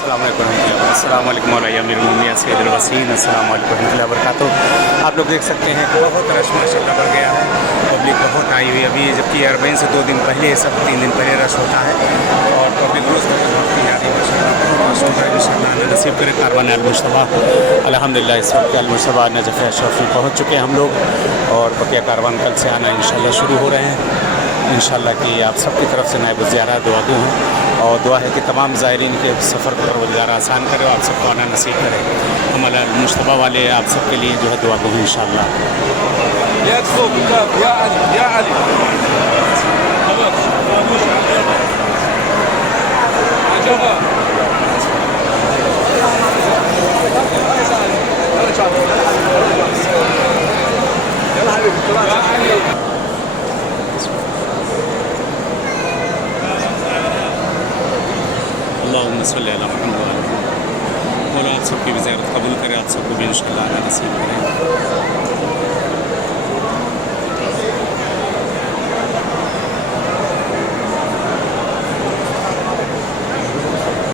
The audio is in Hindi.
अस्सलाम वालेकुम अमीर सैयद वसीम अस्सलाम वालेकुम रहमतुल्लाहि व बरकातुहू। आप लोग देख सकते हैं बहुत रश माशाल्लाह बढ़ गया है, पब्लिक बहुत आई हुई अभी, जबकि अरबईन से 2 दिन पहले सब 3 दिन पहले रश होता है और पब्लिक रोज़ बढ़ती जा रही है माशाल्लाह, बहुत रश होता है। इंशाअल्लाह नसीब करे कारवान अल-मुश्तबा अल्हम्दुलिल्लाह इस वक्त अल-मुश्तबा नजफ़ अशरफ में पहुँच चुके हैं हम लोग और बकिया कारवान कल से आना इंशाअल्लाह शुरू हो रहे हैं। इंशाअल्लाह कि आप सबकी तरफ से नायब ज़ियारा दुआ गो हैं और दुआ है कि तमाम ज़ायरीन के सफ़र को परवरदिगार आसान करे और आप सबको आना नसीब करे। हम अल-मुश्तबा वाले आप सबके लिए जो है दुआ गो हैं इंशाअल्लाह। अल्लाहुम्मा सल्ली अला मुहम्मद। और आप सबकी भी ज़ियारत कबूल करे, आप सबको भी इंशाअल्लाह नसीब करें।